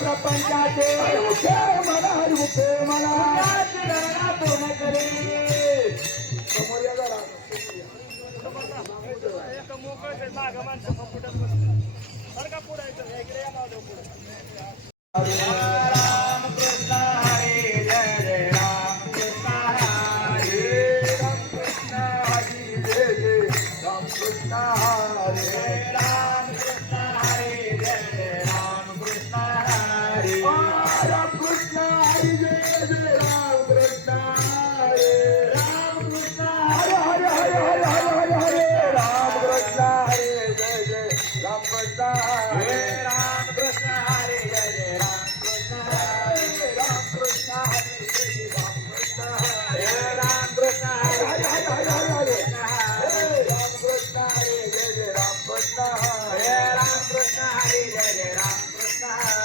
प्रपंचाचे मुखे मला मुखे मला गणना पूर्ण करे समोर या जरा एक मोकळे माग माणसं कॉम्प्युटर बरं का पुढायचं इकडे या मावलं पुढे राम कृष्ण हरी जय जय राम कृष्ण हरी राम कृष्ण हरी जय जय राम कृष्ण हरी राम कृष्ण हरी जय जय राम कृष्ण हरी राम कृष्ण हरी जय जय राम कृष्ण हरी राम कृष्ण हरी हरी हरी हरी हरी हरी राम कृष्ण हरी जय जय राम कृष्ण हरी राम कृष्ण हरी जय जय राम कृष्ण हरी राम कृष्ण हरी जय जय राम कृष्ण हरी राम कृष्ण हरी हरी हरी हरी हरी राम कृष्ण हरी जय जय राम कृष्ण हरी राम कृष्ण हरी जय जय राम कृष्ण हरी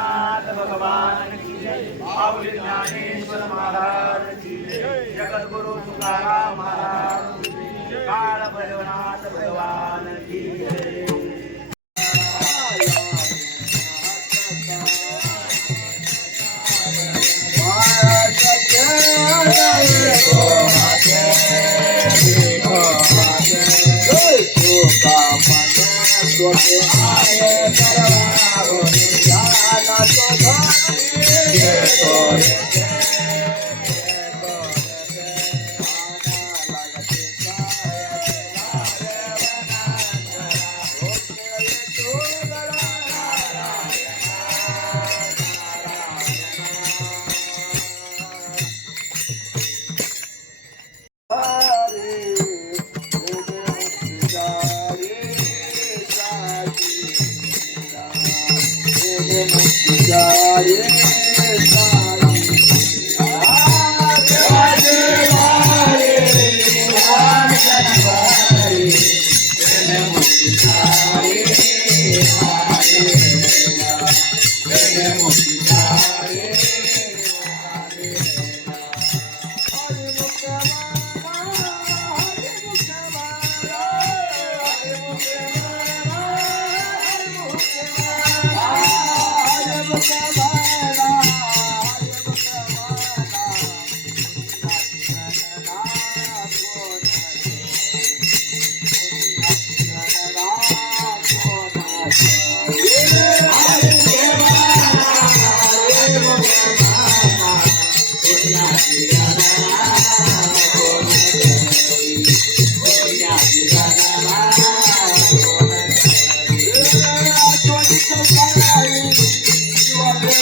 भगवान की जय। माऊली ज्ञानेश्वर महाराज की जय। जगद्गुरु तुकाराम महाराज की जय। काळ भैरवनाथ भगवान की जय। You are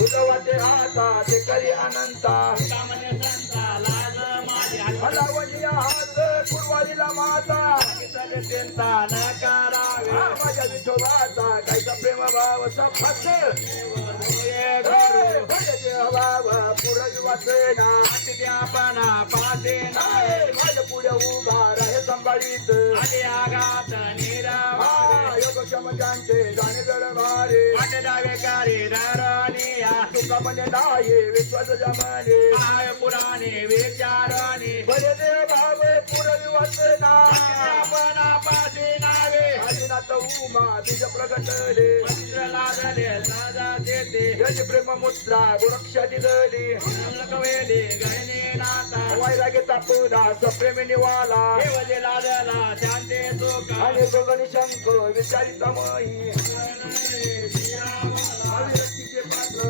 उजवते हाता ते करी अनंता हलावली हात कुरवालीला माता माझ्या विठोबाचा कायचा प्रेम भाव सफत भाव पुरज वाचना आपणा पासे माझ्या पुढे उभा राहे संभाळीत आघात योग क्षमतांचे जाणे जड भारे डावेकारी धरणीया तुका म्हणे नाही विश्वास जमाने पुराणे विचारणी बरे देव भाव पुरज वाचना आपणा पासे नावे आदिनाथ उमा बीज प्रगटले मंत्र लागले साजा देते यज प्रेम मुद्रा गुरक्षा दिली कवेली गणे नाता वैराग्य तापुरा सप्रेमी निवाला देवजे लादला शांते सुख आणि गगन शंख विचारित मही अभिव्यक्तीचे पात्र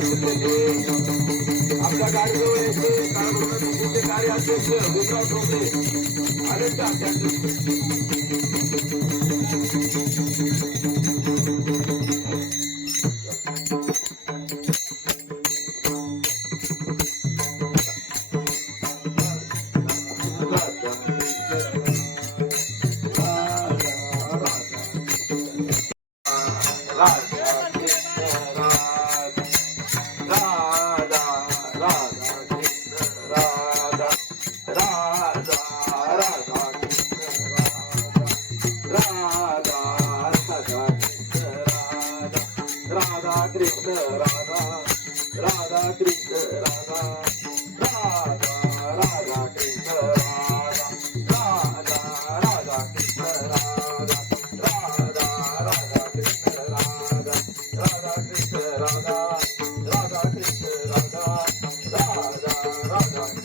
शिंदे आपल्या गाडीजवळ यायचे कारभार कार्याध्यक्ष विक्रांत ठोंबरे आले का कृष्ण राधा राधा कृष्ण राधा राधा राधा कृष्ण राधा राधा राधा कृष्ण राधा राधा राधा कृष्ण राधा राधा कृष्ण राधा राधा कृष्ण राधा राधा राधा कृष्ण राधा राधा राधा कृष्ण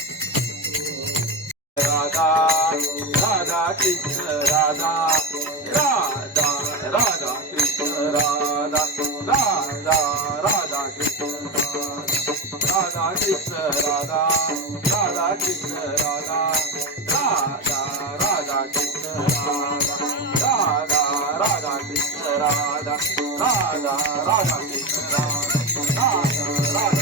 राधा राधा राधा कृष्ण राधा राधा कृष्ण राधा राधा राधा कृष्ण राधा राधा राधा कृष्ण राधा कृष्ण राधा राधा कृष्ण राधा राधा राधा कृष्ण राधा राधा राधा कृष्ण राधा राधा राधा कृष्ण राधा राधा राधा